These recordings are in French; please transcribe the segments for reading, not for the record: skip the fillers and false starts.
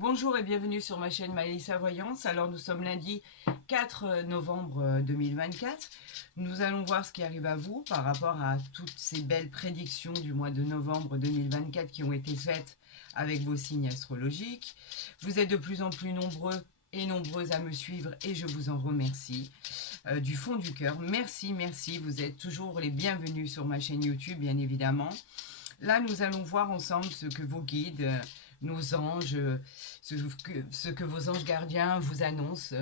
Bonjour et bienvenue sur ma chaîne Maëlissa Voyance. Alors nous sommes lundi 4 novembre 2024. Nous allons voir ce qui arrive à vous par rapport à toutes ces belles prédictions du mois de novembre 2024 qui ont été faites avec vos signes astrologiques. Vous êtes de plus en plus nombreux et nombreuses à me suivre et je vous en remercie du fond du cœur. Merci, merci. Vous êtes toujours les bienvenus sur ma chaîne YouTube, bien évidemment. Là, nous allons voir ensemble ce que vos guides, nos anges, ce que vos anges gardiens vous annoncent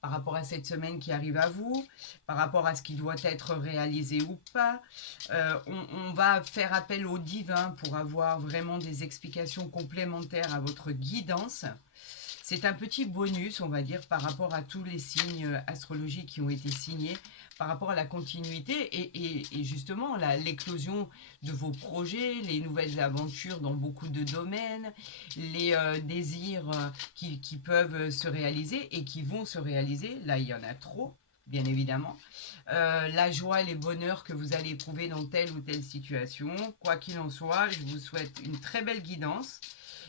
par rapport à cette semaine qui arrive à vous, par rapport à ce qui doit être réalisé ou pas. On va faire appel au divin pour avoir vraiment des explications complémentaires à votre guidance. C'est un petit bonus, on va dire, par rapport à tous les signes astrologiques qui ont été signés, par rapport à la continuité et justement l'éclosion de vos projets, les nouvelles aventures dans beaucoup de domaines, les désirs qui peuvent se réaliser et qui vont se réaliser. Là, il y en a trop, bien évidemment. La joie et les bonheurs que vous allez éprouver dans telle ou telle situation. Quoi qu'il en soit, je vous souhaite une très belle guidance.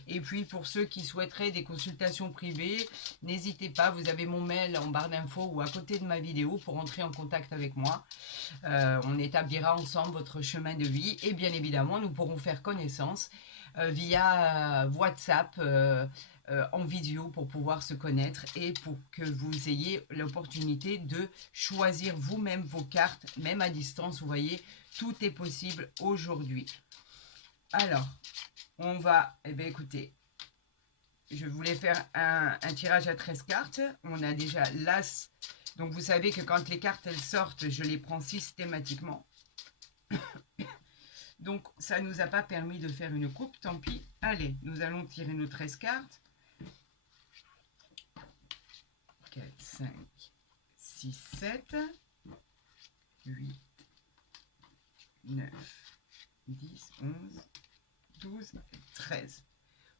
Et puis pour ceux qui souhaiteraient des consultations privées, n'hésitez pas, vous avez mon mail en barre d'infos ou à côté de ma vidéo pour entrer en contact avec moi. On établira ensemble votre chemin de vie et bien évidemment nous pourrons faire connaissance via WhatsApp en vidéo pour pouvoir se connaître et pour que vous ayez l'opportunité de choisir vous-même vos cartes, même à distance. Vous voyez, tout est possible aujourd'hui. Alors, on va, eh bien écoutez, je voulais faire un tirage à 13 cartes. On a déjà l'As. Donc vous savez que quand les cartes elles sortent, je les prends systématiquement. Donc ça ne nous a pas permis de faire une coupe, tant pis. Allez, nous allons tirer nos 13 cartes. 4, 5, 6, 7, 8, 9, 10, 11, 12, 13.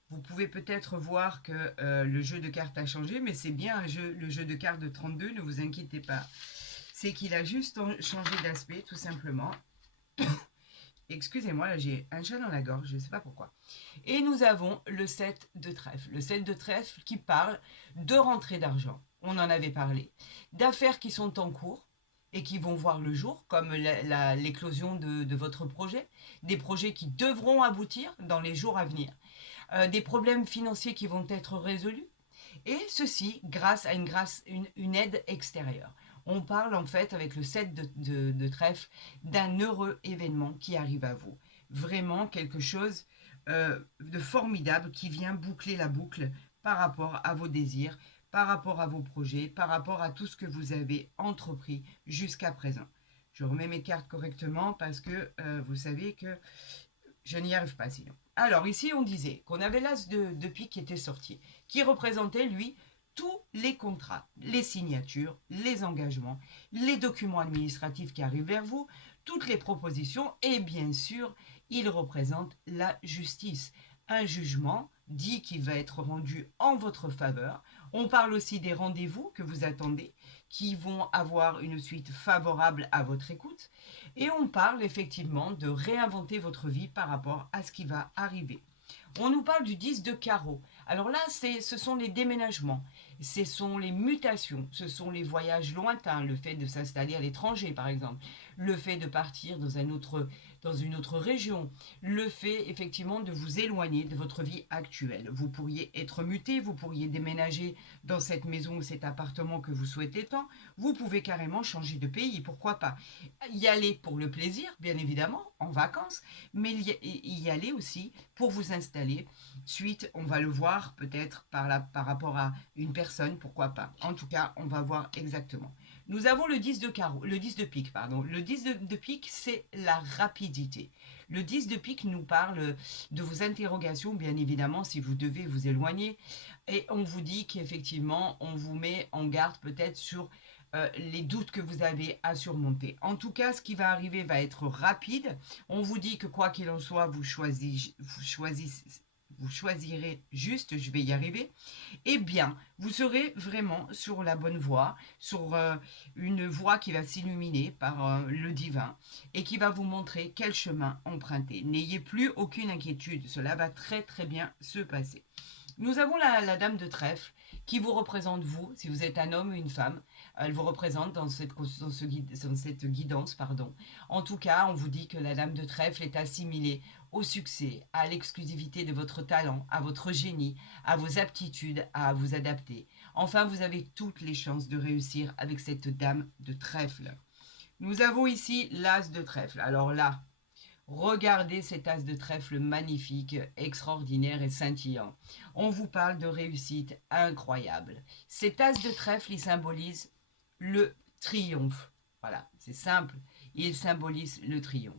Vous pouvez peut-être voir que le jeu de cartes a changé, mais c'est bien le jeu de cartes de 32, ne vous inquiétez pas. C'est qu'il a juste changé d'aspect, tout simplement. Excusez-moi, là j'ai un chat dans la gorge, je ne sais pas pourquoi. Et nous avons le 7 de trèfle. Le 7 de trèfle qui parle de rentrée d'argent. On en avait parlé. D'affaires qui sont en cours et qui vont voir le jour, comme l'éclosion de votre projet. Des projets qui devront aboutir dans les jours à venir. Des problèmes financiers qui vont être résolus. Et ceci grâce à une aide extérieure. On parle en fait avec le 7 de trèfle d'un heureux événement qui arrive à vous. Vraiment quelque chose de formidable qui vient boucler la boucle par rapport à vos désirs, par rapport à vos projets, par rapport à tout ce que vous avez entrepris jusqu'à présent. Je remets mes cartes correctement parce que vous savez que je n'y arrive pas sinon. Alors ici on disait qu'on avait l'as de pique qui était sorti, qui représentait lui tous les contrats, les signatures, les engagements, les documents administratifs qui arrivent vers vous, toutes les propositions et bien sûr il représente la justice. Un jugement dit qui va être rendu en votre faveur. On parle aussi des rendez-vous que vous attendez, qui vont avoir une suite favorable à votre écoute. Et on parle effectivement de réinventer votre vie par rapport à ce qui va arriver. On nous parle du 10 de carreau. Alors là, ce sont les déménagements, ce sont les mutations, ce sont les voyages lointains, le fait de s'installer à l'étranger par exemple, le fait de partir dans une autre région, le fait effectivement de vous éloigner de votre vie actuelle. Vous pourriez être muté, vous pourriez déménager dans cette maison ou cet appartement que vous souhaitez tant, vous pouvez carrément changer de pays, pourquoi pas. Y aller pour le plaisir, bien évidemment, en vacances, mais y aller aussi pour vous installer. Suite, on va le voir peut-être par rapport à une personne, pourquoi pas. En tout cas, on va voir exactement. Nous avons le 10 de carreau, le 10 de pique, pardon. Le 10 de pique, c'est la rapidité. Le 10 de pique nous parle de vos interrogations, bien évidemment, si vous devez vous éloigner. Et on vous dit qu'effectivement, on vous met en garde peut-être sur les doutes que vous avez à surmonter. En tout cas, ce qui va arriver va être rapide. On vous dit que quoi qu'il en soit, vous choisirez juste, je vais y arriver, eh bien, vous serez vraiment sur la bonne voie, sur une voie qui va s'illuminer par le divin et qui va vous montrer quel chemin emprunter. N'ayez plus aucune inquiétude, cela va très très bien se passer. Nous avons la dame de trèfle qui vous représente vous, si vous êtes un homme ou une femme. Elle vous représente dans cette guidance. Pardon. En tout cas, on vous dit que la dame de trèfle est assimilée au succès, à l'exclusivité de votre talent, à votre génie, à vos aptitudes, à vous adapter. Enfin, vous avez toutes les chances de réussir avec cette dame de trèfle. Nous avons ici l'as de trèfle. Alors là, regardez cet as de trèfle magnifique, extraordinaire et scintillant. On vous parle de réussite incroyable. Cet as de trèfle, il symbolise le triomphe. Voilà, c'est simple. Il symbolise le triomphe.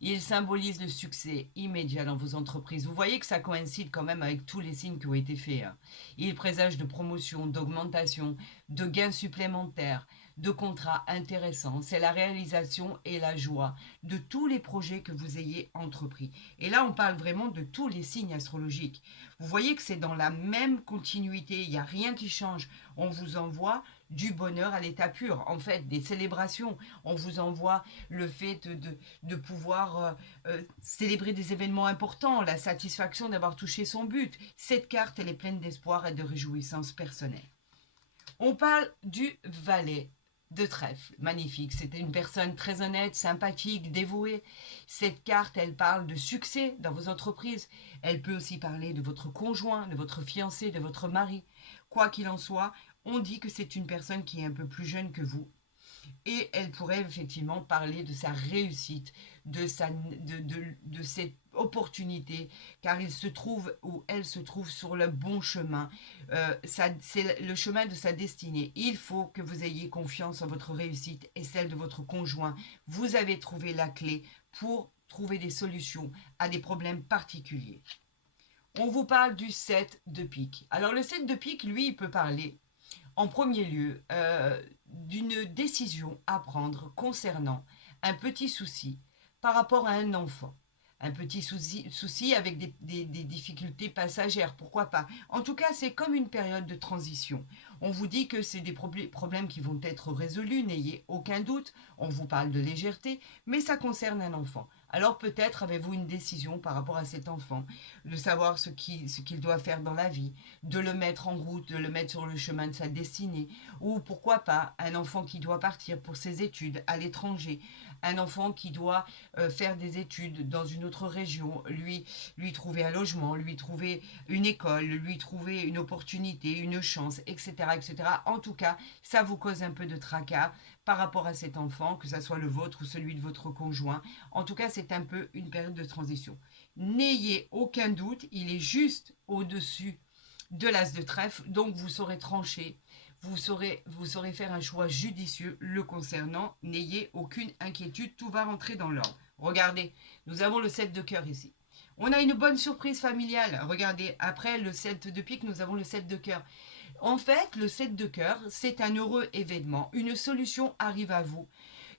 Il symbolise le succès immédiat dans vos entreprises. Vous voyez que ça coïncide quand même avec tous les signes qui ont été faits. Il présage de promotion, d'augmentation, de gains supplémentaires, de contrats intéressants. C'est la réalisation et la joie de tous les projets que vous ayez entrepris. Et là, on parle vraiment de tous les signes astrologiques. Vous voyez que c'est dans la même continuité. Il n'y a rien qui change. On vous envoie du bonheur à l'état pur, en fait, des célébrations. On vous envoie le fait de pouvoir célébrer des événements importants, la satisfaction d'avoir touché son but. Cette carte, elle est pleine d'espoir et de réjouissance personnelle. On parle du valet de trèfle, magnifique. C'était une personne très honnête, sympathique, dévouée. Cette carte, elle parle de succès dans vos entreprises. Elle peut aussi parler de votre conjoint, de votre fiancé, de votre mari. Quoi qu'il en soit, on dit que c'est une personne qui est un peu plus jeune que vous. Et elle pourrait effectivement parler de sa réussite, de cette opportunité, car il se trouve ou elle se trouve sur le bon chemin. C'est le chemin de sa destinée. Il faut que vous ayez confiance en votre réussite et celle de votre conjoint. Vous avez trouvé la clé pour trouver des solutions à des problèmes particuliers. On vous parle du 7 de pique. Alors le 7 de pique, lui, il peut parler en premier lieu d'une décision à prendre concernant un petit souci par rapport à un enfant. Un petit souci avec des difficultés passagères, pourquoi pas. En tout cas, c'est comme une période de transition. On vous dit que c'est des problèmes qui vont être résolus, n'ayez aucun doute. On vous parle de légèreté, mais ça concerne un enfant. Alors peut-être avez-vous une décision par rapport à cet enfant, de savoir ce qu'il doit faire dans la vie, de le mettre en route, de le mettre sur le chemin de sa destinée, ou pourquoi pas un enfant qui doit partir pour ses études à l'étranger, un enfant qui doit faire des études dans une autre région, lui trouver un logement, lui trouver une école, lui trouver une opportunité, une chance, etc., etc. En tout cas, ça vous cause un peu de tracas par rapport à cet enfant, que ce soit le vôtre ou celui de votre conjoint. En tout cas, c'est un peu une période de transition. N'ayez aucun doute, il est juste au-dessus de l'as de trèfle, donc vous saurez trancher, vous saurez faire un choix judicieux le concernant. N'ayez aucune inquiétude, tout va rentrer dans l'ordre. Regardez, nous avons le 7 de cœur ici. On a une bonne surprise familiale. Regardez, après le 7 de pique, nous avons le 7 de cœur. En fait, le 7 de cœur, c'est un heureux événement. Une solution arrive à vous.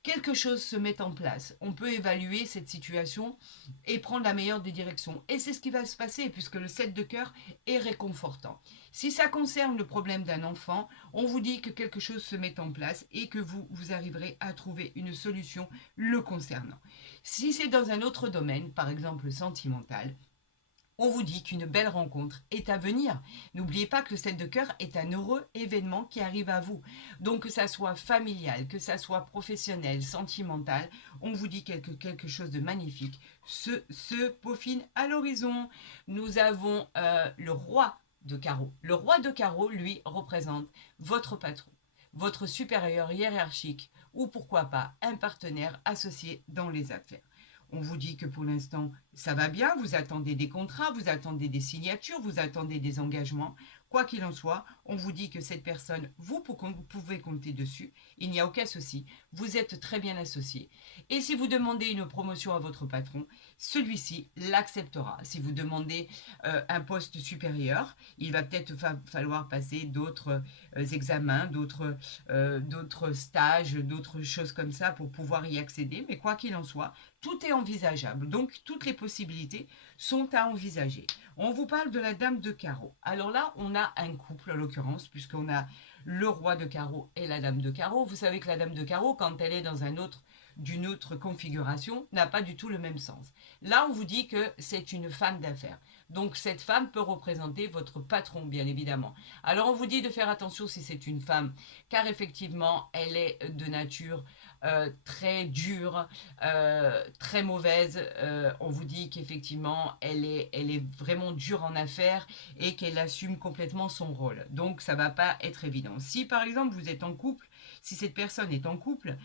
Quelque chose se met en place. On peut évaluer cette situation et prendre la meilleure des directions. Et c'est ce qui va se passer puisque le 7 de cœur est réconfortant. Si ça concerne le problème d'un enfant, on vous dit que quelque chose se met en place et que vous arriverez à trouver une solution le concernant. Si c'est dans un autre domaine, par exemple sentimental, on vous dit qu'une belle rencontre est à venir. N'oubliez pas que le 7 de cœur est un heureux événement qui arrive à vous. Donc que ça soit familial, que ça soit professionnel, sentimental, on vous dit quelque chose de magnifique se peaufine à l'horizon. Nous avons le roi de carreau. Le roi de carreau, lui, représente votre patron, votre supérieur hiérarchique ou pourquoi pas un partenaire associé dans les affaires. On vous dit que pour l'instant, ça va bien, vous attendez des contrats, vous attendez des signatures, vous attendez des engagements. Quoi qu'il en soit, on vous dit que cette personne, vous pouvez compter dessus, il n'y a aucun souci, vous êtes très bien associé. Et si vous demandez une promotion à votre patron, celui-ci l'acceptera. Si vous demandez un poste supérieur, il va peut-être falloir passer d'autres examens, d'autres stages, d'autres choses comme ça pour pouvoir y accéder. Mais quoi qu'il en soit, tout est envisageable. Donc, toutes les possibilités sont à envisager. On vous parle de la dame de carreau. Alors là, on a un couple, en l'occurrence, puisqu'on a le roi de carreau et la dame de carreau. Vous savez que la dame de carreau, quand elle est dans d'une autre configuration, n'a pas du tout le même sens. Là, on vous dit que c'est une femme d'affaires. Donc cette femme peut représenter votre patron, bien évidemment. Alors on vous dit de faire attention si c'est une femme, car effectivement, elle est de nature très dure, très mauvaise. On vous dit qu'effectivement, elle est vraiment dure en affaires et qu'elle assume complètement son rôle. Donc ça va pas être évident. Si par exemple vous êtes en couple, si cette personne est en couple,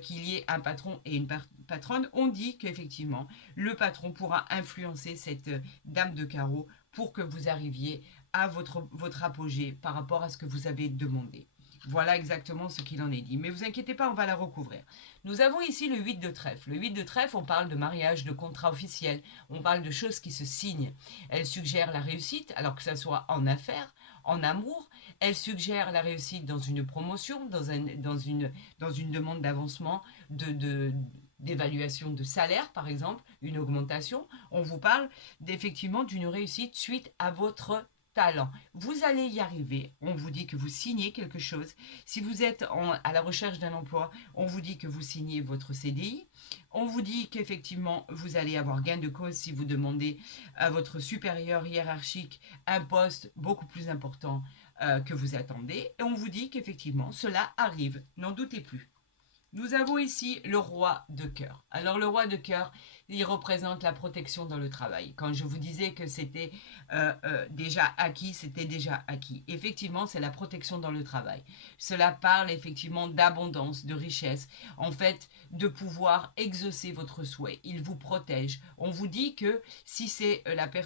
qu'il y ait un patron et une patronne, on dit qu'effectivement le patron pourra influencer cette dame de carreau pour que vous arriviez à votre apogée par rapport à ce que vous avez demandé. Voilà exactement ce qu'il en est dit. Mais vous inquiétez pas, on va la recouvrir. Nous avons ici le 8 de trèfle. Le 8 de trèfle, on parle de mariage, de contrat officiel. On parle de choses qui se signent. Elle suggère la réussite, alors que ça soit en affaires, en amour. Elle suggère la réussite dans une promotion, dans une demande d'avancement, d'évaluation de salaire, par exemple, une augmentation. On vous parle effectivement d'une réussite suite à votre talent. Vous allez y arriver. On vous dit que vous signez quelque chose. Si vous êtes à la recherche d'un emploi, on vous dit que vous signez votre CDI. On vous dit qu'effectivement, vous allez avoir gain de cause si vous demandez à votre supérieur hiérarchique un poste beaucoup plus important que vous attendez. Et on vous dit qu'effectivement, cela arrive. N'en doutez plus. Nous avons ici le roi de cœur. Alors le roi de cœur, il représente la protection dans le travail. Quand je vous disais que c'était déjà acquis, c'était déjà acquis. Effectivement, c'est la protection dans le travail. Cela parle effectivement d'abondance, de richesse, en fait, de pouvoir exaucer votre souhait. Il vous protège. On vous dit que si c'est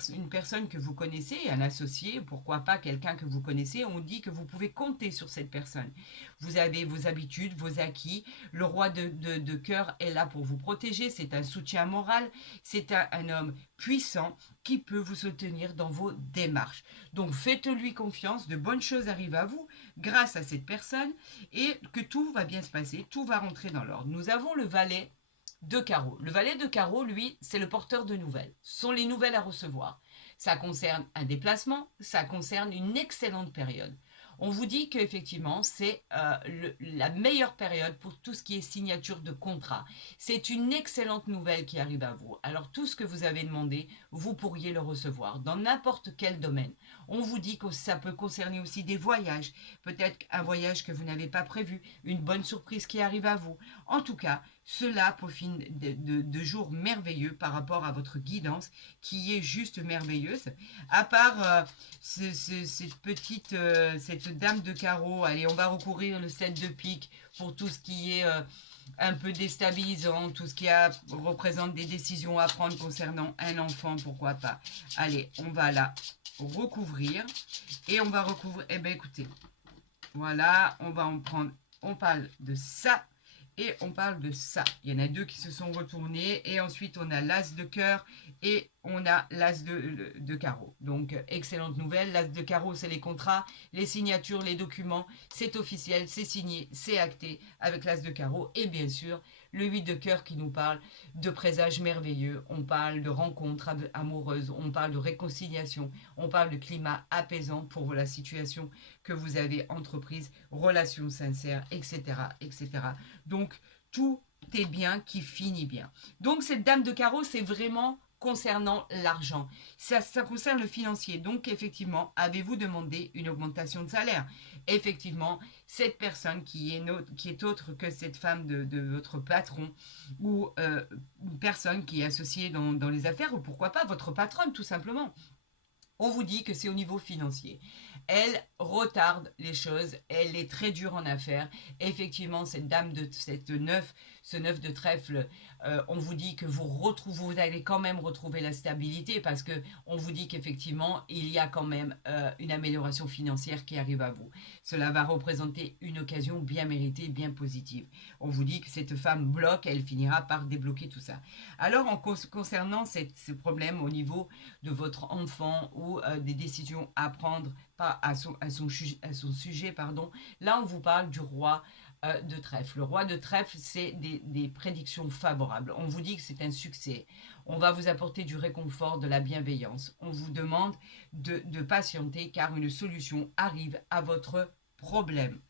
une personne que vous connaissez, un associé, pourquoi pas quelqu'un que vous connaissez, on dit que vous pouvez compter sur cette personne. Vous avez vos habitudes, vos acquis. Le roi de cœur est là pour vous protéger. C'est un soutien moral. C'est un homme puissant qui peut vous soutenir dans vos démarches. Donc faites-lui confiance. De bonnes choses arrivent à vous grâce à cette personne et que tout va bien se passer. Tout va rentrer dans l'ordre. Nous avons le valet de carreau. Le valet de carreau, lui, c'est le porteur de nouvelles. Ce sont les nouvelles à recevoir. Ça concerne un déplacement. Ça concerne une excellente période. On vous dit qu'effectivement, c'est la meilleure période pour tout ce qui est signature de contrat. C'est une excellente nouvelle qui arrive à vous. Alors, tout ce que vous avez demandé, vous pourriez le recevoir dans n'importe quel domaine. On vous dit que ça peut concerner aussi des voyages. Peut-être un voyage que vous n'avez pas prévu, une bonne surprise qui arrive à vous. En tout cas, cela peaufine de jours merveilleux par rapport à votre guidance qui est juste merveilleuse. À part cette dame de carreau, allez, on va recourir le 7 de pique pour tout ce qui est un peu déstabilisant, tout ce qui représente des décisions à prendre concernant un enfant, pourquoi pas. Allez, on va la recouvrir et on va recouvrir, eh bien écoutez, voilà, on va en prendre, on parle de ça. Et on parle de ça. Il y en a deux qui se sont retournés. Et ensuite, on a l'as de cœur et on a l'as de carreau. Donc, excellente nouvelle. L'as de carreau, c'est les contrats, les signatures, les documents. C'est officiel, c'est signé, c'est acté avec l'as de carreau. Et bien sûr, le 8 de cœur qui nous parle de présages merveilleux. On parle de rencontres amoureuses. On parle de réconciliation. On parle de climat apaisant pour la situation que vous avez entreprise, relations sincères, etc., etc. Donc, tout est bien qui finit bien. Donc, cette dame de carreau, c'est vraiment concernant l'argent. Ça concerne le financier. Donc, effectivement, avez-vous demandé une augmentation de salaire? Effectivement, cette personne qui est autre que cette femme de votre patron ou une personne qui est associée dans les affaires ou pourquoi pas votre patronne, tout simplement. On vous dit que c'est au niveau financier. Elle retarde les choses, elle est très dure en affaires. Effectivement, ce 9 de trèfle, on vous dit que vous allez quand même retrouver la stabilité parce que on vous dit qu'effectivement, il y a quand même une amélioration financière qui arrive à vous. Cela va représenter une occasion bien méritée, bien positive. On vous dit que cette femme bloque, elle finira par débloquer tout ça. Alors, concernant ce problème au niveau de votre enfant ou des décisions à prendre à son sujet, pardon. Là, on vous parle du roi de trèfle. Le roi de trèfle, c'est des prédictions favorables. On vous dit que c'est un succès. On va vous apporter du réconfort, de la bienveillance. On vous demande de patienter car une solution arrive à votre problème.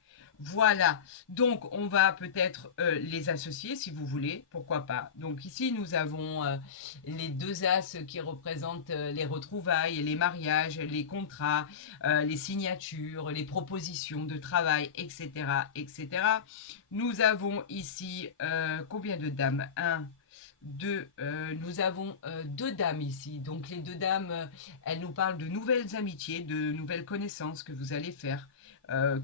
Voilà, donc on va peut-être les associer si vous voulez, pourquoi pas. Donc ici nous avons les deux as qui représentent les retrouvailles, les mariages, les contrats, les signatures, les propositions de travail, etc. etc. Nous avons ici combien de dames? Un, deux, nous avons deux dames ici. Donc les deux dames, elles nous parlent de nouvelles amitiés, de nouvelles connaissances que vous allez faire.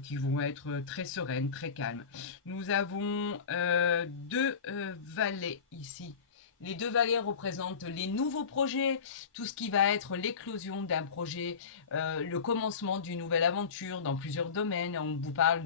Qui vont être très sereines, très calmes. Nous avons deux valets ici. Les deux valets représentent les nouveaux projets, tout ce qui va être l'éclosion d'un projet, le commencement d'une nouvelle aventure dans plusieurs domaines. On vous parle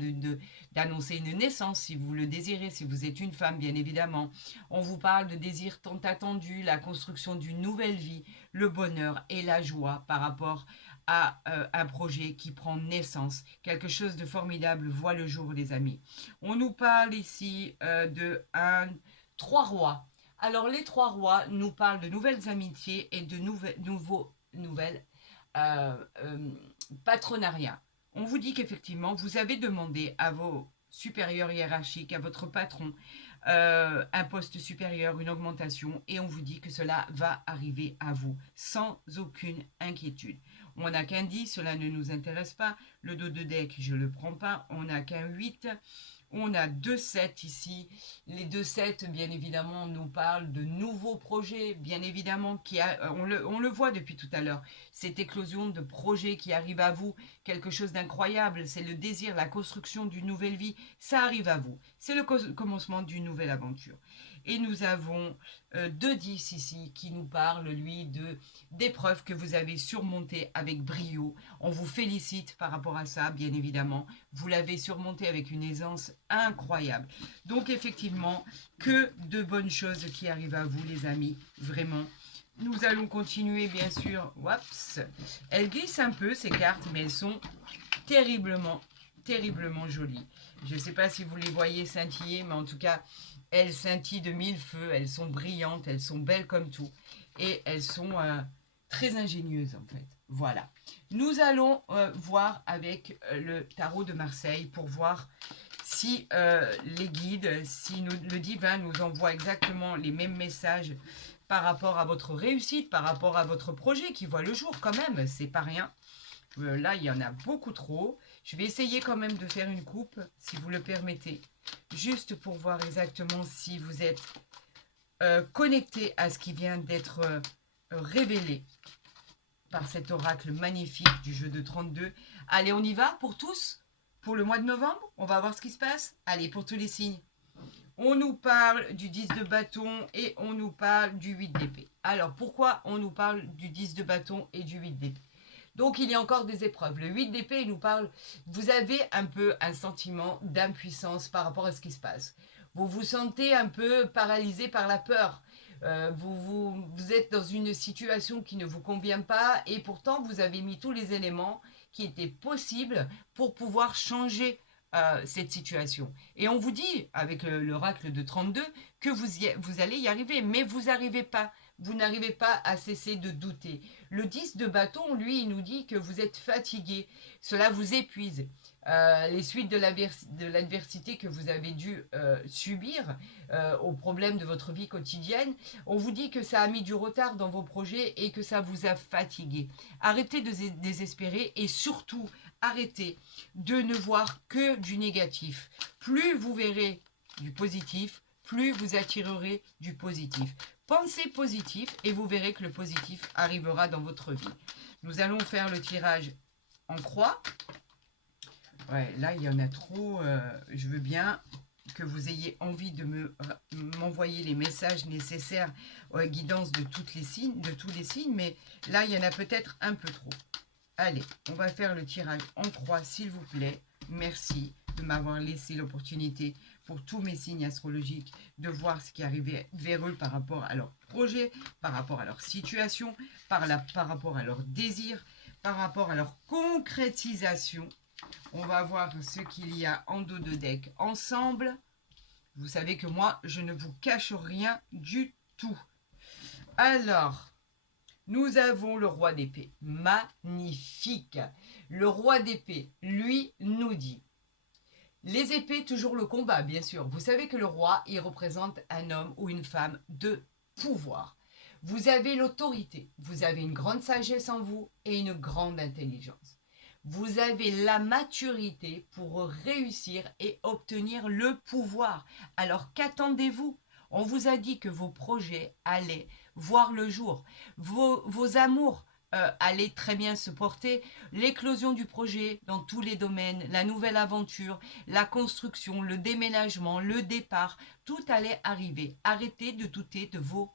d'annoncer une naissance si vous le désirez, si vous êtes une femme bien évidemment. On vous parle de désirs tant attendus, la construction d'une nouvelle vie, le bonheur et la joie par rapport à un projet qui prend naissance. Quelque chose de formidable voit le jour, les amis. On nous parle ici de trois rois. Alors, les trois rois nous parlent de nouvelles amitiés et de nouvelles euh, euh, patronariats. On vous dit qu'effectivement, vous avez demandé à vos supérieurs hiérarchiques, à votre patron, un poste supérieur, une augmentation, et on vous dit que cela va arriver à vous, sans aucune inquiétude. On n'a qu'un 10, cela ne nous intéresse pas. Le dos de deck, je ne le prends pas. On n'a qu'un 8. On a 2 7 ici. Les 2 7, bien évidemment, nous parlent de nouveaux projets, bien évidemment, on le voit depuis tout à l'heure. Cette éclosion de projets qui arrive à vous, quelque chose d'incroyable. C'est le désir, la construction d'une nouvelle vie. Ça arrive à vous. C'est le commencement d'une nouvelle aventure. Et nous avons 2 10 ici qui nous parlent, lui, d'épreuves que vous avez surmontées avec brio. On vous félicite par rapport à ça, bien évidemment. Vous l'avez surmonté avec une aisance incroyable. Donc, effectivement, que de bonnes choses qui arrivent à vous, les amis. Vraiment. Nous allons continuer, bien sûr. Oups. Elles glissent un peu, ces cartes, mais elles sont terriblement, terriblement jolies. Je ne sais pas si vous les voyez scintiller, mais en tout cas, elles scintillent de mille feux, elles sont brillantes, elles sont belles comme tout. Et elles sont très ingénieuses, en fait. Voilà. Nous allons voir avec le tarot de Marseille pour voir si les guides, si le divin nous envoie exactement les mêmes messages par rapport à votre réussite, par rapport à votre projet qui voit le jour quand même, c'est pas rien. Là, il y en a beaucoup trop. Je vais essayer quand même de faire une coupe, si vous le permettez, juste pour voir exactement si vous êtes connecté à ce qui vient d'être révélé par cet oracle magnifique du jeu de 32. Allez, on y va pour tous? Pour le mois de novembre? On va voir ce qui se passe? Allez, pour tous les signes. On nous parle du 10 de bâton et on nous parle du 8 d'épée. Alors, pourquoi on nous parle du 10 de bâton et du 8 d'épée? Donc, il y a encore des épreuves. Le 8 d'épée, il nous parle, vous avez un peu un sentiment d'impuissance par rapport à ce qui se passe. Vous vous sentez un peu paralysé par la peur. Vous êtes dans une situation qui ne vous convient pas et pourtant, vous avez mis tous les éléments qui étaient possibles pour pouvoir changer cette situation. Et on vous dit, avec l'oracle de 32, que vous allez y arriver, mais vous n'arrivez pas. Vous n'arrivez pas à cesser de douter. Le 10 de bâton, lui, il nous dit que vous êtes fatigué. Cela vous épuise. Les suites de l'adversité que vous avez dû subir aux problèmes de votre vie quotidienne, on vous dit que ça a mis du retard dans vos projets et que ça vous a fatigué. Arrêtez de désespérer et surtout, arrêtez de ne voir que du négatif. Plus vous verrez du positif, plus vous attirerez du positif. Pensez positif et vous verrez que le positif arrivera dans votre vie. Nous allons faire le tirage en croix. Ouais, là, il y en a trop. Je veux bien que vous ayez envie de m'envoyer les messages nécessaires aux guidances de tous les signes, mais là, il y en a peut-être un peu trop. Allez, on va faire le tirage en croix, s'il vous plaît. Merci de m'avoir laissé l'opportunité pour tous mes signes astrologiques de voir ce qui arrivait vers eux par rapport à leur projet, par rapport à leur situation, par rapport à leur désir, par rapport à leur concrétisation. On va voir ce qu'il y a en dos de deck ensemble. Vous savez que moi, je ne vous cache rien du tout. Alors, nous avons le roi d'épée. Magnifique. Le roi d'épée, lui, nous dit: Les épées, toujours le combat, bien sûr. Vous savez que le roi, il représente un homme ou une femme de pouvoir. Vous avez l'autorité, vous avez une grande sagesse en vous et une grande intelligence. Vous avez la maturité pour réussir et obtenir le pouvoir. Alors qu'attendez-vous? On vous a dit que vos projets allaient voir le jour. Vos amours allaient très bien se porter. L'éclosion du projet dans tous les domaines, la nouvelle aventure, la construction, le déménagement, le départ, tout allait arriver. Arrêtez de douter de vos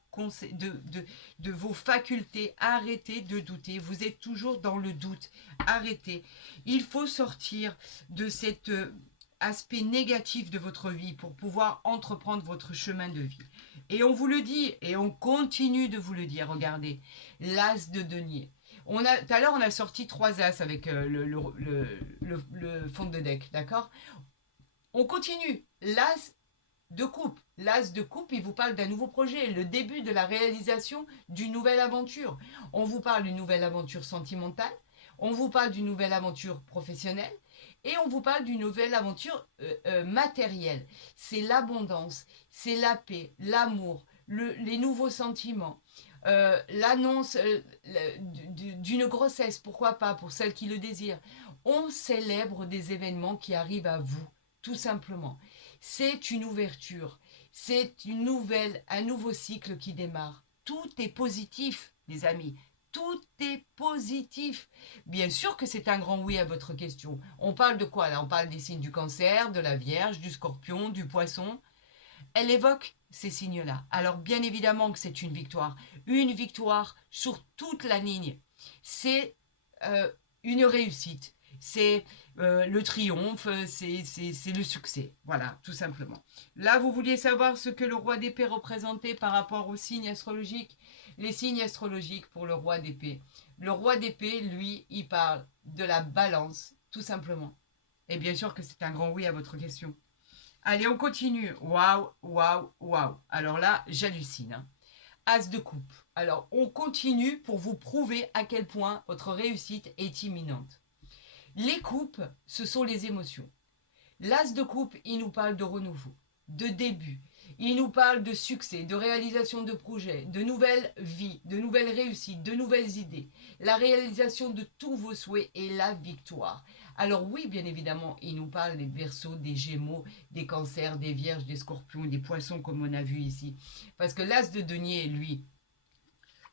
facultés. Arrêtez de douter. Vous êtes toujours dans le doute. Arrêtez. Il faut sortir de cet aspect négatif de votre vie pour pouvoir entreprendre votre chemin de vie. Et on vous le dit, et on continue de vous le dire. Regardez, l'as de denier. Tout à l'heure, on a sorti 3 as avec le fond de deck, d'accord? On continue. L'as de coupe. L'as de coupe, il vous parle d'un nouveau projet, le début de la réalisation d'une nouvelle aventure. On vous parle d'une nouvelle aventure sentimentale, on vous parle d'une nouvelle aventure professionnelle, et on vous parle d'une nouvelle aventure matérielle. C'est l'abondance, c'est la paix, l'amour, les nouveaux sentiments. L'annonce d'une grossesse, pourquoi pas, pour celles qui le désirent. On célèbre des événements qui arrivent à vous, tout simplement. C'est une ouverture, c'est un nouveau cycle qui démarre. Tout est positif, les amis. Tout est positif. Bien sûr que c'est un grand oui à votre question. On parle de quoi là? On parle des signes du Cancer, de la Vierge, du Scorpion, du Poisson. Elle évoque ces signes-là. Alors bien évidemment que c'est une victoire sur toute la ligne. C'est une réussite, c'est le triomphe, c'est le succès. Voilà, tout simplement. Là, vous vouliez savoir ce que le roi d'épée représentait par rapport aux signes astrologiques. Les signes astrologiques pour le roi d'épée. Le roi d'épée, lui, il parle de la balance, tout simplement. Et bien sûr que c'est un grand oui à votre question. Allez, on continue. Waouh, waouh, waouh. Alors là, j'hallucine. Hein. As de coupe. Alors, on continue pour vous prouver à quel point votre réussite est imminente. Les coupes, ce sont les émotions. L'as de coupe, il nous parle de renouveau, de début. Il nous parle de succès, de réalisation de projets, de nouvelles vies, de nouvelles réussites, de nouvelles idées. La réalisation de tous vos souhaits et la victoire. Alors oui, bien évidemment, il nous parle des Verseaux, des Gémeaux, des Cancers, des Vierges, des Scorpions, des Poissons, comme on a vu ici. Parce que l'as de denier, lui,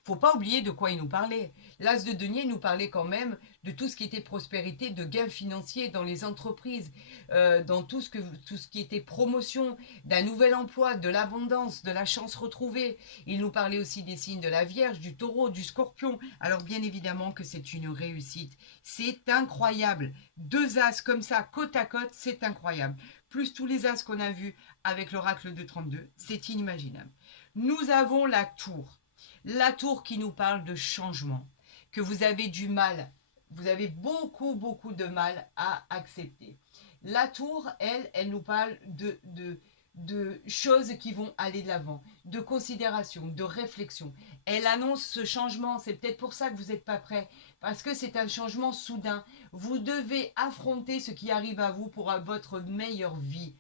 faut pas oublier de quoi il nous parlait. L'as de denier nous parlait quand même de tout ce qui était prospérité, de gains financiers dans les entreprises, dans tout ce qui était promotion, d'un nouvel emploi, de l'abondance, de la chance retrouvée. Il nous parlait aussi des signes de la Vierge, du Taureau, du Scorpion. Alors bien évidemment que c'est une réussite. C'est incroyable. 2 as comme ça, côte à côte, c'est incroyable. Plus tous les as qu'on a vus avec l'oracle de 32, c'est inimaginable. Nous avons la tour. La tour qui nous parle de changement, que vous avez du mal, vous avez beaucoup, beaucoup de mal à accepter. La tour, elle nous parle de choses qui vont aller de l'avant, de considération, de réflexion. Elle annonce ce changement, c'est peut-être pour ça que vous n'êtes pas prêt, parce que c'est un changement soudain. Vous devez affronter ce qui arrive à vous pour votre meilleure vie.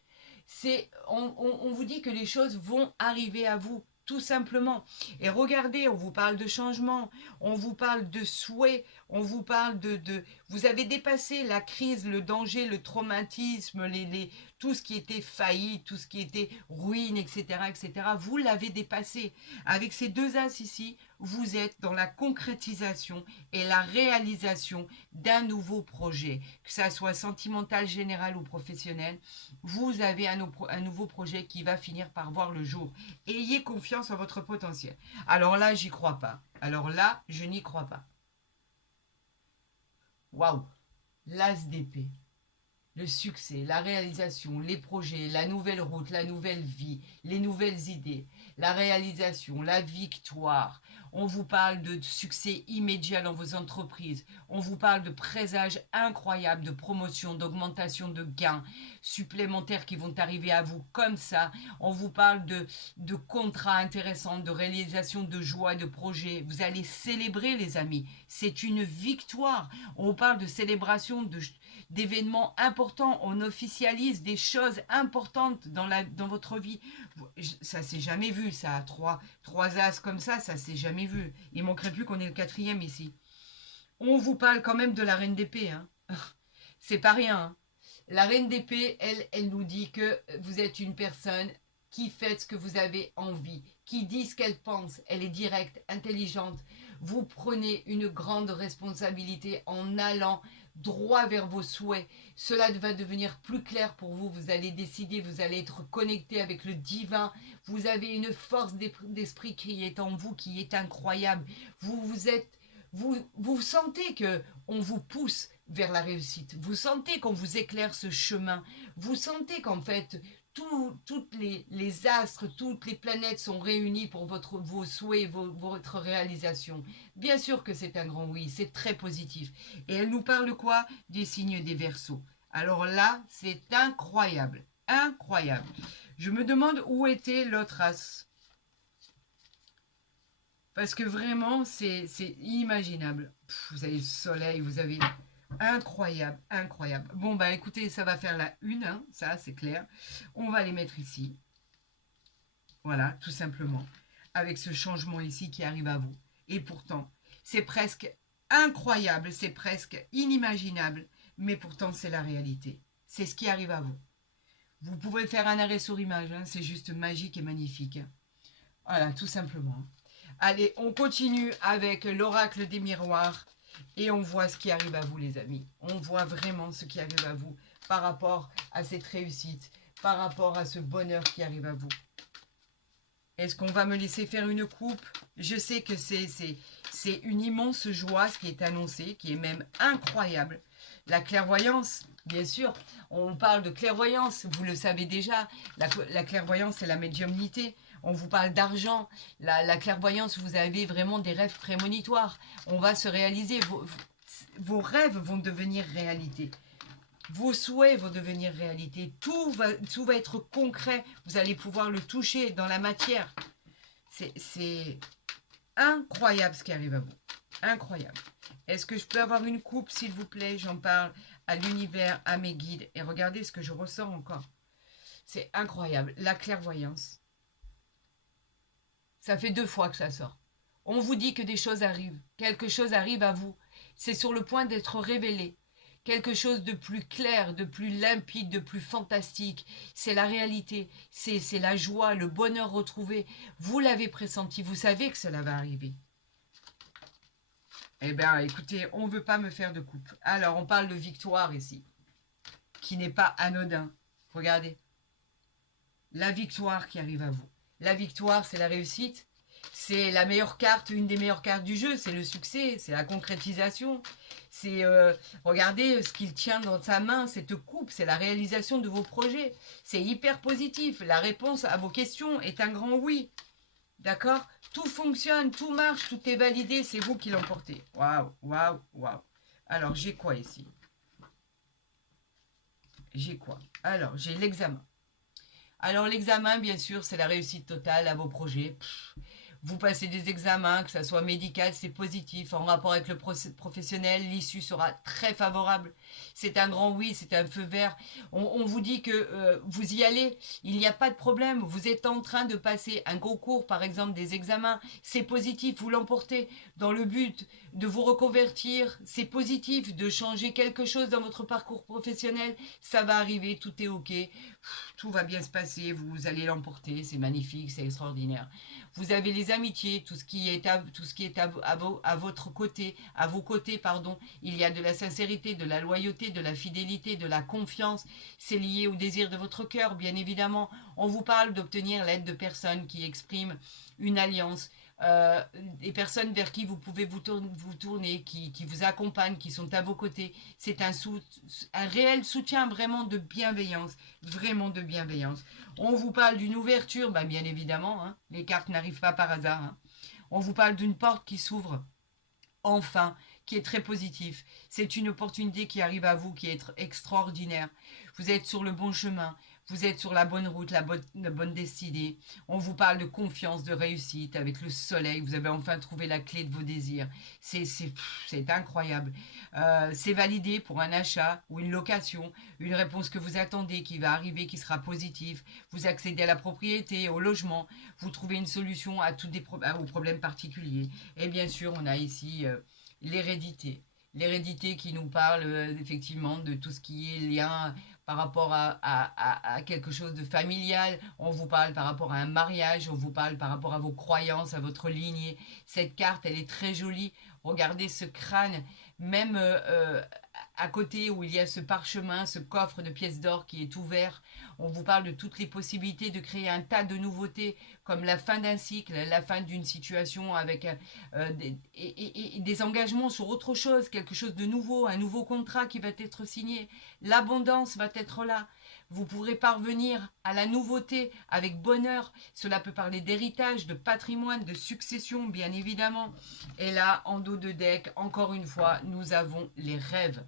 On vous dit que les choses vont arriver à vous. Tout simplement. Et regardez, on vous parle de changement, on vous parle de souhait, on vous parle vous avez dépassé la crise, le danger, le traumatisme, tout ce qui était faillite, tout ce qui était ruine, etc., etc. Vous l'avez dépassé. Avec ces 2 as ici, vous êtes dans la concrétisation et la réalisation d'un nouveau projet, que ça soit sentimental, général ou professionnel. Vous avez un nouveau projet qui va finir par voir le jour. Ayez confiance en votre potentiel. Alors là, j'y crois pas. Alors là, je n'y crois pas. Waouh! L'as d'épée. Le succès, la réalisation, les projets, la nouvelle route, la nouvelle vie, les nouvelles idées, la réalisation, la victoire. On vous parle de succès immédiat dans vos entreprises. On vous parle de présages incroyables, de promotion, d'augmentation de gains supplémentaires qui vont arriver à vous comme ça. On vous parle de contrats intéressants, de réalisation de joie, de projets. Vous allez célébrer, les amis. C'est une victoire. On vous parle de célébration, d'événements importants important, on officialise des choses importantes dans votre vie. Ça s'est jamais vu, ça. Trois as comme ça s'est jamais vu. Il manquerait plus qu'on ait le 4e ici. On vous parle quand même de la reine d'épée. Hein. C'est pas rien. Hein. La reine d'épée, elle nous dit que vous êtes une personne qui fait ce que vous avez envie, qui dit ce qu'elle pense. Elle est directe, intelligente. Vous prenez une grande responsabilité en allant droit vers vos souhaits. Cela va devenir plus clair pour vous. Vous allez décider, vous allez être connecté avec le divin. Vous avez une force d'esprit qui est en vous, qui est incroyable. Vous sentez que on vous pousse vers la réussite. Vous sentez qu'on vous éclaire ce chemin. Vous sentez qu'en fait, toutes les astres, toutes les planètes sont réunies pour vos souhaits, votre réalisation. Bien sûr que c'est un grand oui, c'est très positif. Et elle nous parle quoi? Des signes des Verseaux. Alors là, c'est incroyable. Incroyable. Je me demande où était l'autre as. Parce que vraiment, c'est inimaginable. Vous avez le soleil, vous avez... Incroyable, incroyable. Bon, bah écoutez, ça va faire la une, hein, ça c'est clair. On va les mettre ici. Voilà, tout simplement. Avec ce changement ici qui arrive à vous. Et pourtant, c'est presque incroyable, c'est presque inimaginable. Mais pourtant, c'est la réalité. C'est ce qui arrive à vous. Vous pouvez faire un arrêt sur image, hein, c'est juste magique et magnifique. Voilà, tout simplement. Allez, on continue avec l'oracle des miroirs. Et on voit ce qui arrive à vous, les amis. On voit vraiment ce qui arrive à vous par rapport à cette réussite, par rapport à ce bonheur qui arrive à vous. Est-ce qu'on va me laisser faire une coupe? Je sais que c'est une immense joie, ce qui est annoncé, qui est même incroyable. La clairvoyance, bien sûr, on parle de clairvoyance, vous le savez déjà. La clairvoyance, c'est la médiumnité. On vous parle d'argent. La clairvoyance, vous avez vraiment des rêves prémonitoires. On va se réaliser. Vos rêves vont devenir réalité. Vos souhaits vont devenir réalité. Tout va être concret. Vous allez pouvoir le toucher dans la matière. C'est incroyable ce qui arrive à vous. Incroyable. Est-ce que je peux avoir une coupe, s'il vous plaît? J'en parle à l'univers, à mes guides. Et regardez ce que je ressens encore. C'est incroyable. La clairvoyance. Ça fait 2 fois que ça sort. On vous dit que des choses arrivent. Quelque chose arrive à vous. C'est sur le point d'être révélé. Quelque chose de plus clair, de plus limpide, de plus fantastique. C'est la réalité. C'est la joie, le bonheur retrouvé. Vous l'avez pressenti. Vous savez que cela va arriver. Eh bien, écoutez, on ne veut pas me faire de coupe. Alors, on parle de victoire ici. Qui n'est pas anodin. Regardez. La victoire qui arrive à vous. La victoire, c'est la réussite. C'est la meilleure carte, une des meilleures cartes du jeu. C'est le succès, c'est la concrétisation. C'est, regardez ce qu'il tient dans sa main, cette coupe. C'est la réalisation de vos projets. C'est hyper positif. La réponse à vos questions est un grand oui. D'accord? Tout fonctionne, tout marche, tout est validé. C'est vous qui l'emportez. Waouh, waouh, waouh. Alors, j'ai quoi ici? J'ai quoi? Alors, j'ai l'examen. Alors l'examen, bien sûr, c'est la réussite totale à vos projets. Vous passez des examens, que ce soit médical, c'est positif. En rapport avec le professionnel, l'issue sera très favorable. C'est un grand oui, c'est un feu vert. On vous dit que vous y allez, il n'y a pas de problème. Vous êtes en train de passer un concours, par exemple des examens. C'est positif, vous l'emportez dans le but de vous reconvertir. C'est positif de changer quelque chose dans votre parcours professionnel. Ça va arriver, tout est OK. Tout va bien se passer, vous allez l'emporter. C'est magnifique, c'est extraordinaire. Vous avez les amitiés, tout ce qui est à votre côté, à vos côtés, pardon. Il y a de la sincérité, de la loyauté, de la fidélité, de la confiance. C'est lié au désir de votre cœur, bien évidemment. On vous parle d'obtenir l'aide de personnes qui expriment une alliance, des personnes vers qui vous pouvez vous tourner, qui vous accompagnent, qui sont à vos côtés. C'est un réel soutien, vraiment de bienveillance, vraiment de bienveillance. On vous parle d'une ouverture, bah bien évidemment, hein, les cartes n'arrivent pas par hasard. Hein. On vous parle d'une porte qui s'ouvre, enfin, qui est très positif. C'est une opportunité qui arrive à vous, qui est extraordinaire. Vous êtes sur le bon chemin. Vous êtes sur la bonne route, la bonne destinée. On vous parle de confiance, de réussite avec le soleil. Vous avez enfin trouvé la clé de vos désirs. C'est incroyable. C'est validé pour un achat ou une location, une réponse que vous attendez qui va arriver, qui sera positive. Vous accédez à la propriété, au logement. Vous trouvez une solution à aux problèmes particuliers. Et bien sûr, on a ici l'hérédité. L'hérédité qui nous parle effectivement de tout ce qui est lien par rapport à quelque chose de familial. On vous parle par rapport à un mariage, on vous parle par rapport à vos croyances, à votre lignée. Cette carte, elle est très jolie. Regardez ce crâne, même à côté où il y a ce parchemin, ce coffre de pièces d'or qui est ouvert. On vous parle de toutes les possibilités de créer un tas de nouveautés, comme la fin d'un cycle, la fin d'une situation avec des engagements sur autre chose, quelque chose de nouveau, un nouveau contrat qui va être signé. L'abondance va être là. Vous pourrez parvenir à la nouveauté avec bonheur. Cela peut parler d'héritage, de patrimoine, de succession, bien évidemment. Et là, en dos de deck, encore une fois, nous avons les rêves.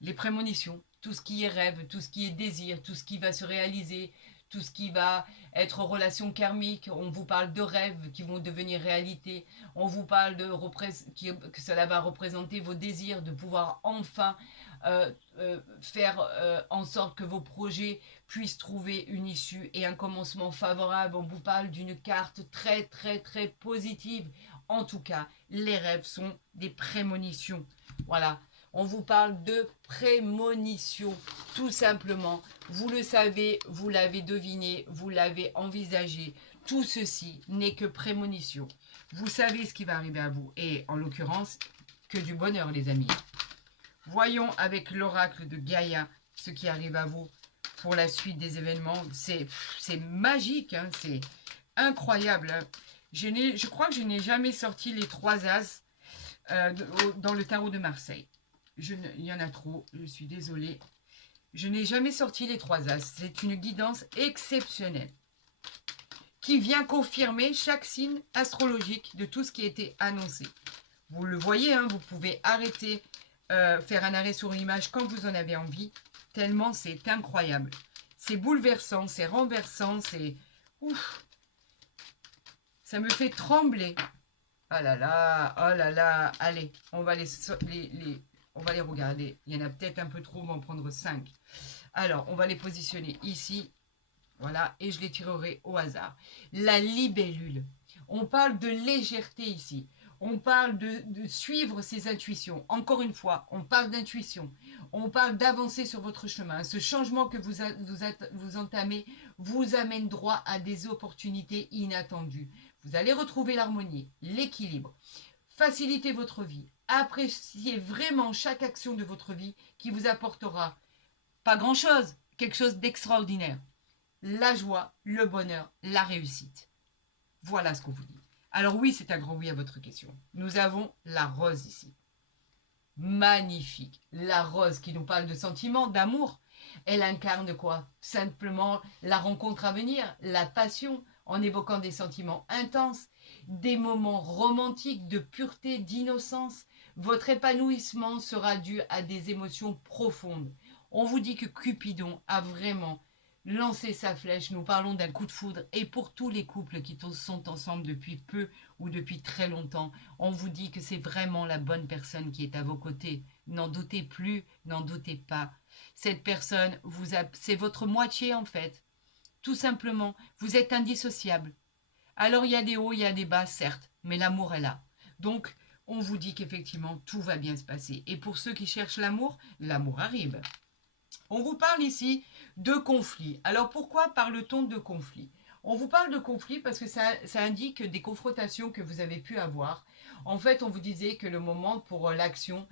Les prémonitions, tout ce qui est rêve, tout ce qui est désir, tout ce qui va se réaliser, tout ce qui va être relation karmique. On vous parle de rêves qui vont devenir réalité. On vous parle que cela va représenter vos désirs, de pouvoir enfin faire en sorte que vos projets puissent trouver une issue et un commencement favorable. On vous parle d'une carte très très très positive. En tout cas, les rêves sont des prémonitions. Voilà. On vous parle de prémonition, tout simplement. Vous le savez, vous l'avez deviné, vous l'avez envisagé. Tout ceci n'est que prémonition. Vous savez ce qui va arriver à vous. Et en l'occurrence, que du bonheur, les amis. Voyons avec l'oracle de Gaïa ce qui arrive à vous pour la suite des événements. C'est magique, hein, c'est incroyable. Hein. Je crois que je n'ai jamais sorti les 3 as dans le tarot de Marseille. Il y en a trop, je suis désolée. Je n'ai jamais sorti les 3 as. C'est une guidance exceptionnelle qui vient confirmer chaque signe astrologique de tout ce qui a été annoncé. Vous le voyez, hein, vous pouvez arrêter, faire un arrêt sur l'image quand vous en avez envie, tellement c'est incroyable. C'est bouleversant, c'est renversant, c'est... Ouf, ça me fait trembler. Oh là là, allez, on va on va les regarder. Il y en a peut-être un peu trop, on va en prendre 5. Alors, on va les positionner ici. Voilà, et je les tirerai au hasard. La libellule. On parle de légèreté ici. On parle de suivre ses intuitions. Encore une fois, on parle d'intuition. On parle d'avancer sur votre chemin. Ce changement que vous entamez vous amène droit à des opportunités inattendues. Vous allez retrouver l'harmonie, l'équilibre. Facilitez votre vie. Appréciez vraiment chaque action de votre vie qui vous apportera pas grand-chose, quelque chose d'extraordinaire. La joie, le bonheur, la réussite. Voilà ce qu'on vous dit. Alors oui, c'est un grand oui à votre question. Nous avons la rose ici. Magnifique. La rose qui nous parle de sentiments, d'amour. Elle incarne quoi? Simplement la rencontre à venir, la passion, en évoquant des sentiments intenses, des moments romantiques de pureté, d'innocence. Votre épanouissement sera dû à des émotions profondes. On vous dit que Cupidon a vraiment lancé sa flèche. Nous parlons d'un coup de foudre. Et pour tous les couples qui sont ensemble depuis peu ou depuis très longtemps, on vous dit que c'est vraiment la bonne personne qui est à vos côtés. N'en doutez plus, n'en doutez pas. Cette personne, c'est votre moitié en fait. Tout simplement, vous êtes indissociable. Alors il y a des hauts, il y a des bas, certes, mais l'amour est là. Donc, on vous dit qu'effectivement, tout va bien se passer. Et pour ceux qui cherchent l'amour, l'amour arrive. On vous parle ici de conflit. Alors pourquoi parle-t-on de conflit? On vous parle de conflit parce que ça indique des confrontations que vous avez pu avoir. En fait, on vous disait que le moment pour l'action,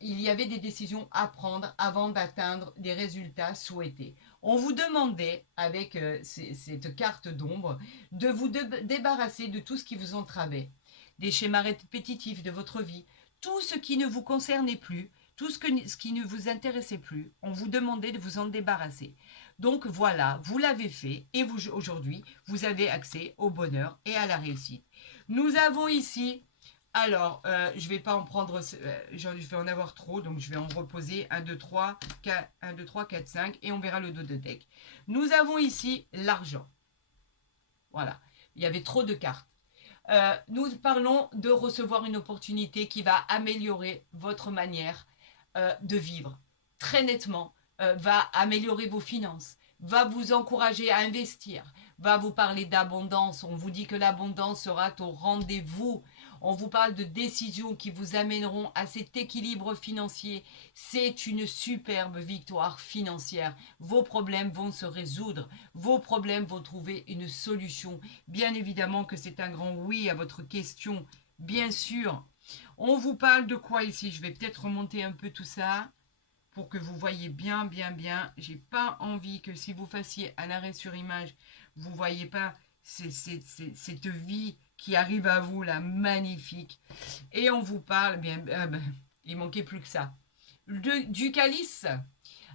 il y avait des décisions à prendre avant d'atteindre des résultats souhaités. On vous demandait, avec cette carte d'ombre, de vous débarrasser de tout ce qui vous entravait. Des schémas répétitifs de votre vie, tout ce qui ne vous concernait plus, tout ce qui ne vous intéressait plus, on vous demandait de vous en débarrasser. Donc voilà, vous l'avez fait et aujourd'hui, vous avez accès au bonheur et à la réussite. Nous avons ici Alors, je vais pas en prendre, je vais en avoir trop, donc je vais en reposer 1, 2, 3, 4, 1, 2, 3, 4, 5, et on verra le dos de deck. Nous avons ici l'argent. Voilà, il y avait trop de cartes. Nous parlons de recevoir une opportunité qui va améliorer votre manière de vivre. Très nettement, va améliorer vos finances, va vous encourager à investir, va vous parler d'abondance. On vous dit que l'abondance sera au rendez-vous. On vous parle de décisions qui vous amèneront à cet équilibre financier. C'est une superbe victoire financière. Vos problèmes vont se résoudre. Vos problèmes vont trouver une solution. Bien évidemment que c'est un grand oui à votre question. Bien sûr. On vous parle de quoi ici? Je vais peut-être remonter un peu tout ça pour que vous voyez bien, bien, bien. J'ai pas envie que si vous fassiez un arrêt sur image, vous voyez pas cette vie qui arrive à vous, là, magnifique. Et on vous parle, bien, il manquait plus que ça. Du calice.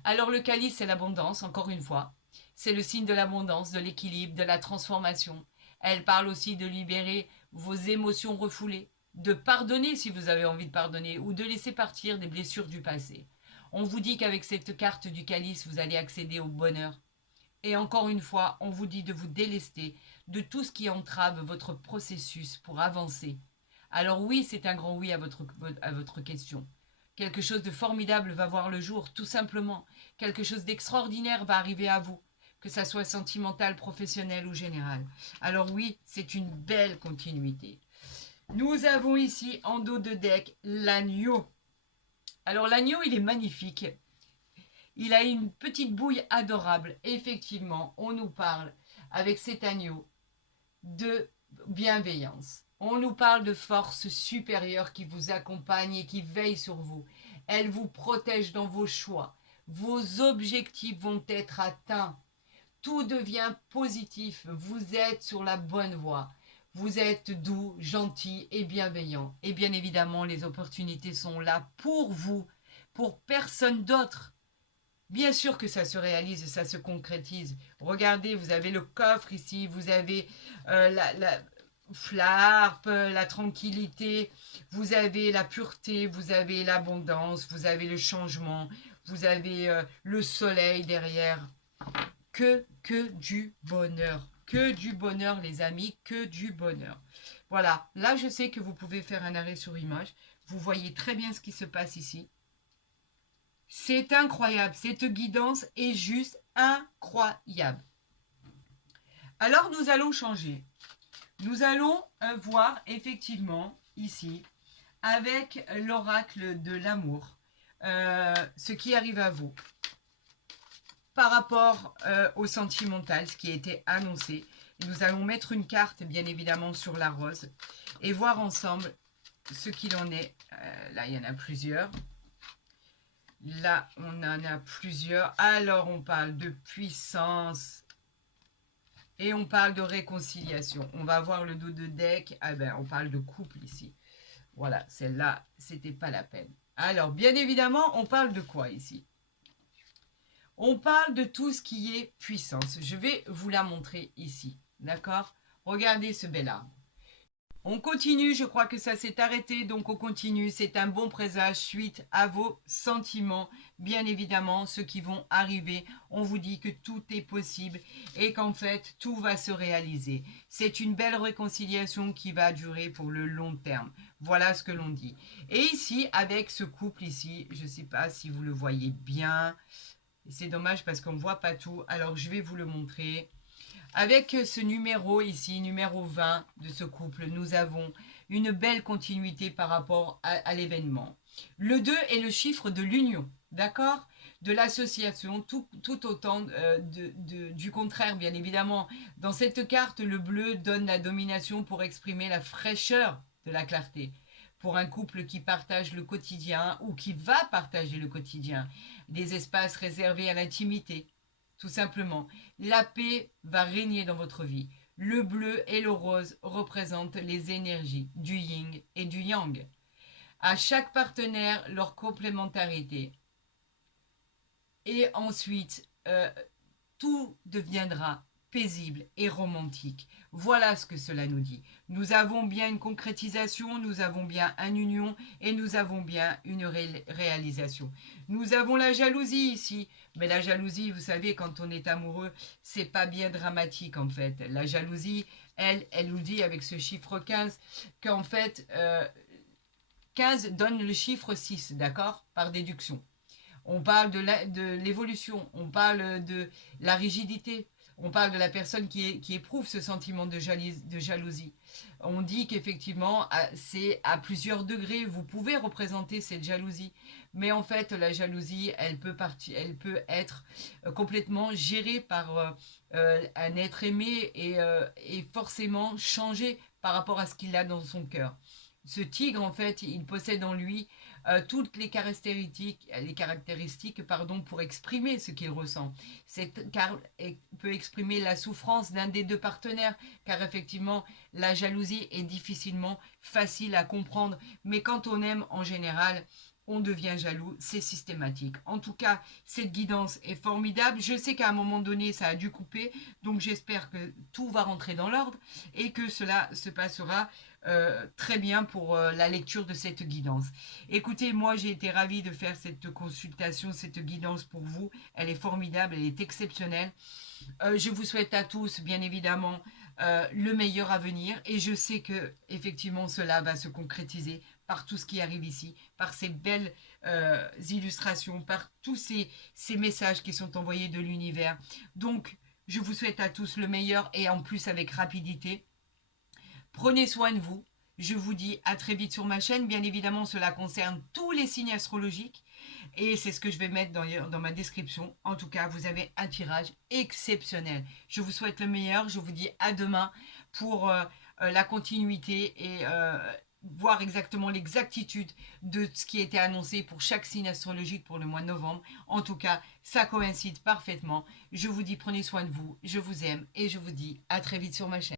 Alors le calice, c'est l'abondance, encore une fois. C'est le signe de l'abondance, de l'équilibre, de la transformation. Elle parle aussi de libérer vos émotions refoulées, de pardonner si vous avez envie de pardonner, ou de laisser partir des blessures du passé. On vous dit qu'avec cette carte du calice, vous allez accéder au bonheur. Et encore une fois, on vous dit de vous délester de tout ce qui entrave votre processus pour avancer. Alors oui, c'est un grand oui à votre question. Quelque chose de formidable va voir le jour, tout simplement. Quelque chose d'extraordinaire va arriver à vous, que ça soit sentimental, professionnel ou général. Alors oui, c'est une belle continuité. Nous avons ici en dos de deck l'agneau. Alors l'agneau, il est magnifique. Il a une petite bouille adorable. Effectivement, on nous parle avec cet agneau de bienveillance. On nous parle de force supérieure qui vous accompagne et qui veille sur vous. Elle vous protège dans vos choix. Vos objectifs vont être atteints. Tout devient positif. Vous êtes sur la bonne voie. Vous êtes doux, gentil et bienveillant. Et bien évidemment, les opportunités sont là pour vous, pour personne d'autre. Bien sûr que ça se réalise, ça se concrétise. Regardez, vous avez le coffre ici, vous avez la harpe, la tranquillité, vous avez la pureté, vous avez l'abondance, vous avez le changement, vous avez le soleil derrière. Que du bonheur. Que du bonheur, les amis, que du bonheur. Voilà, là je sais que vous pouvez faire un arrêt sur image. Vous voyez très bien ce qui se passe ici. C'est incroyable, cette guidance est juste incroyable. Alors nous allons changer. Nous allons voir effectivement ici, avec l'oracle de l'amour, ce qui arrive à vous par rapport au sentimental, ce qui a été annoncé. Nous allons mettre une carte bien évidemment sur la rose et voir ensemble ce qu'il en est. Là, il y en a plusieurs. Là, on en a plusieurs. Alors, on parle de puissance et on parle de réconciliation. On va voir le dos de deck. Ah ben, on parle de couple ici. Voilà, celle-là, c'était pas la peine. Alors, bien évidemment, on parle de quoi ici? On parle de tout ce qui est puissance. Je vais vous la montrer ici. D'accord? Regardez ce bel arbre. On continue, je crois que ça s'est arrêté, donc on continue. C'est un bon présage suite à vos sentiments, bien évidemment, ceux qui vont arriver. On vous dit que tout est possible et qu'en fait, tout va se réaliser. C'est une belle réconciliation qui va durer pour le long terme. Voilà ce que l'on dit. Et ici, avec ce couple ici, je ne sais pas si vous le voyez bien. C'est dommage parce qu'on ne voit pas tout. Alors, je vais vous le montrer. Avec ce numéro ici, numéro 20 de ce couple, nous avons une belle continuité par rapport à l'événement. Le 2 est le chiffre de l'union, d'accord? De l'association, tout autant du contraire, bien évidemment. Dans cette carte, le bleu donne la domination pour exprimer la fraîcheur de la clarté. Pour un couple qui partage le quotidien ou qui va partager le quotidien, des espaces réservés à l'intimité. Tout simplement, la paix va régner dans votre vie. Le bleu et le rose représentent les énergies du yin et du yang. À chaque partenaire, leur complémentarité. Et ensuite, tout deviendra paisible et romantique. Voilà ce que cela nous dit. Nous avons bien une concrétisation, nous avons bien une union et nous avons bien une réalisation. Nous avons la jalousie ici, mais la jalousie, vous savez, quand on est amoureux, c'est pas bien dramatique en fait. La jalousie, elle nous dit avec ce chiffre 15 qu'en fait, 15 donne le chiffre 6, d'accord? Par déduction. On parle de l'évolution, on parle de la rigidité, on parle de la personne qui éprouve ce sentiment de jalousie. On dit qu'effectivement, c'est à plusieurs degrés, vous pouvez représenter cette jalousie. Mais en fait, la jalousie, elle peut être complètement gérée par un être aimé et forcément changée par rapport à ce qu'il a dans son cœur. Ce tigre, en fait, il possède en lui toutes les caractéristiques pour exprimer ce qu'il ressent. Car il peut exprimer la souffrance d'un des deux partenaires, car effectivement, la jalousie est difficilement facile à comprendre. Mais quand on aime, en général, on devient jaloux, c'est systématique. En tout cas, cette guidance est formidable. Je sais qu'à un moment donné, ça a dû couper, donc j'espère que tout va rentrer dans l'ordre et que cela se passera très bien pour la lecture de cette guidance. Écoutez, moi j'ai été ravie de faire cette consultation, cette guidance pour vous. Elle est formidable, elle est exceptionnelle. Je vous souhaite à tous, bien évidemment, le meilleur à venir et je sais que effectivement cela va se concrétiser par tout ce qui arrive ici, par ces belles illustrations, par tous ces messages qui sont envoyés de l'univers. Donc, je vous souhaite à tous le meilleur et en plus avec rapidité. Prenez soin de vous. Je vous dis à très vite sur ma chaîne. Bien évidemment, cela concerne tous les signes astrologiques. Et c'est ce que je vais mettre dans ma description. En tout cas, vous avez un tirage exceptionnel. Je vous souhaite le meilleur. Je vous dis à demain pour la continuité et voir exactement l'exactitude de ce qui a été annoncé pour chaque signe astrologique pour le mois de novembre. En tout cas, ça coïncide parfaitement. Je vous dis prenez soin de vous. Je vous aime et je vous dis à très vite sur ma chaîne.